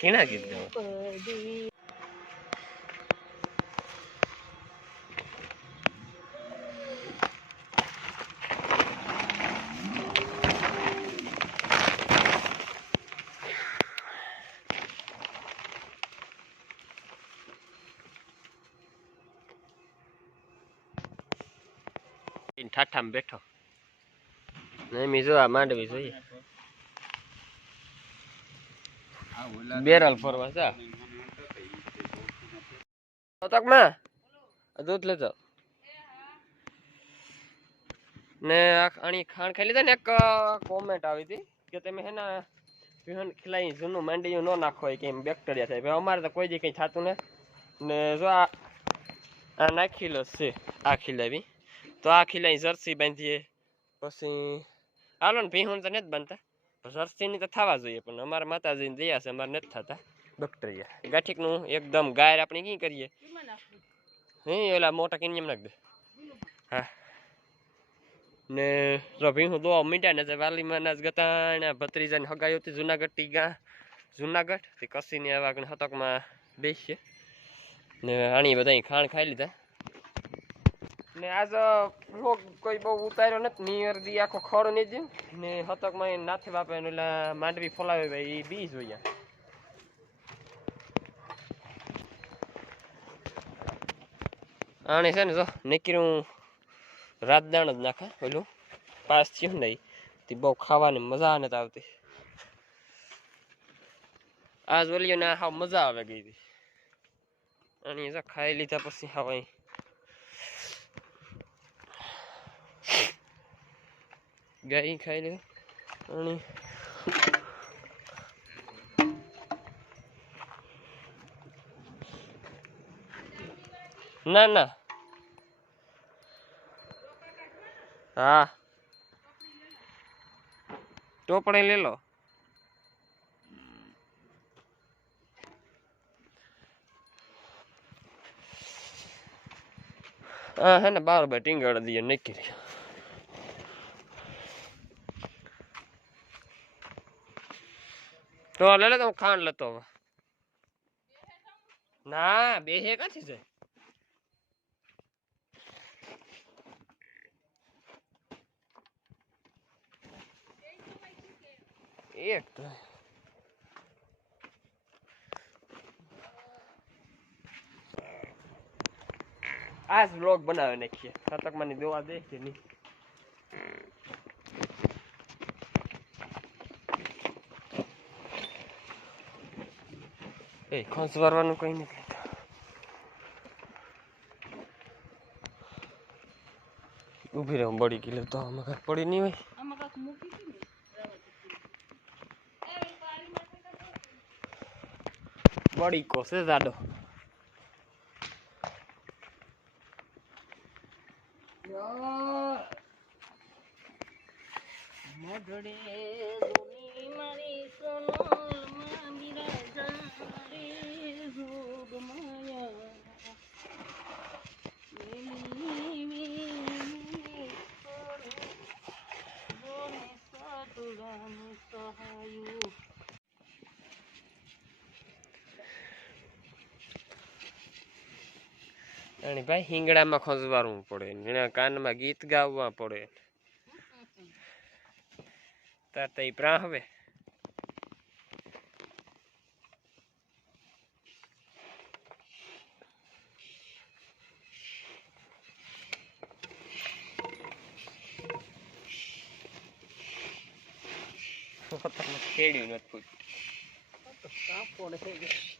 કેના ગીત ગાવ પરદી ઠાઠામાં બેઠો નહીં મી જો આ માંડવી જોઈએ બેરલ ફરવા જા. તકમાં દૂધ લેજો. ને અણી ખાણ ખાઈ લીધા ને એક કોમેન્ટ આવી હતી કે તમે હે ને ખીલાઈ જૂનું માંડીયું ન નાખો હોય એમ બેક્ટેરિયા થાય. અમારે તો કોઈ દી કંઈ થતું ને. ને જો આ આ નાખી લો છે, આ ખીલાવી. તો આ ખીલાઈ જર્સી બાંધીએ. પછી હાલો ને ભીહું તો નથી બનતા જર્સીની તો થવા જોઈએ પણ અમારા માતાજીની દયા છે અમારે નથી થતા. બેક્ટેરિયા ગાંઠિકનું એકદમ ગાયર આપણે કઈ કરીએ. હે ઓલા મોટા કિનિયમ નાખ દે. હા. ને જો ભીહું દો મીંડ્યા ને વાલીમાં ના ગતા ને ભત્રીજાને હગાઈ હતી જુનાગઢ ટી ગા જુનાગઢ તે કસીને આવા હતકમાં બેસીએ. ને આણી બધા ખાણ ખાઈ લીધા. ને આજ રોગ કોઈ બહુ ઉતાર્યો નથી, નિયર દી આખો ખડ નહીં દઉં ને હતકમાં નાથી બાપે એટલે માંડવી ફોલાવે ભાઈ એ બી જોઈએ આને છે ને જો નીકળ્યું રાતદાણ જ નાખે, ઓલું પાસ થયું નહીં તે બહુ ખાવાની મજા નથી આવતી. આજ ઓલીઓ ને હાવ મજા આવે ગઈ હતી અને ખાઈ લીધા પછી હા અહીં ખાઈ લીધું અને ના ના. હા. ચોપડે લઈ લો હા, હે ને, બાર બે ટીંગાડ દઈએ, નક્કી તો લે લે ખાંડ લેતો ના, બે હે ક્યાંથી જાય? એક તો. આ જ બ્લોગ બનાવે નાખીએ શતકમાંની દોવા દે કે નહીં? એ ખોંસ વારવાનું કઈ નથી ઊભી રહે બળી ગઈ તો આમાં કાંઈ પડી નહીં હોય. બળી કોસે જાડો. મોઢડે મારી અને ભાઈ હિંગડામાં ખોજવારવું પડે એના કાનમાં ગીત ગાવવા પડે. તાર તો ઈ પ્રા હવે. ખેડ્યું નથી પૂછ્યું કાપડ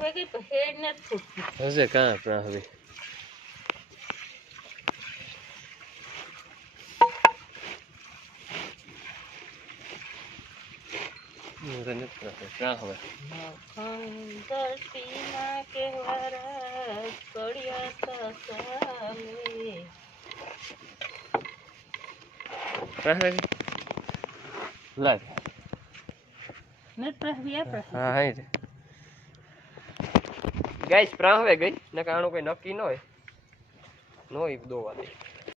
રાખવે કઈ હેડ નથી ફૂટતું હશે કાં આપણા હવે હું તો નથી રાખે. કાં હવે ધરતીમાં કહેવારા કડિયા સામે કાં હવે લાગ ને પ્રહવી આપણે હા હા છે ગાઈસ હવે ગઈ. ને આનું કોઈ નક્કી ન હોય. ન દોવા દે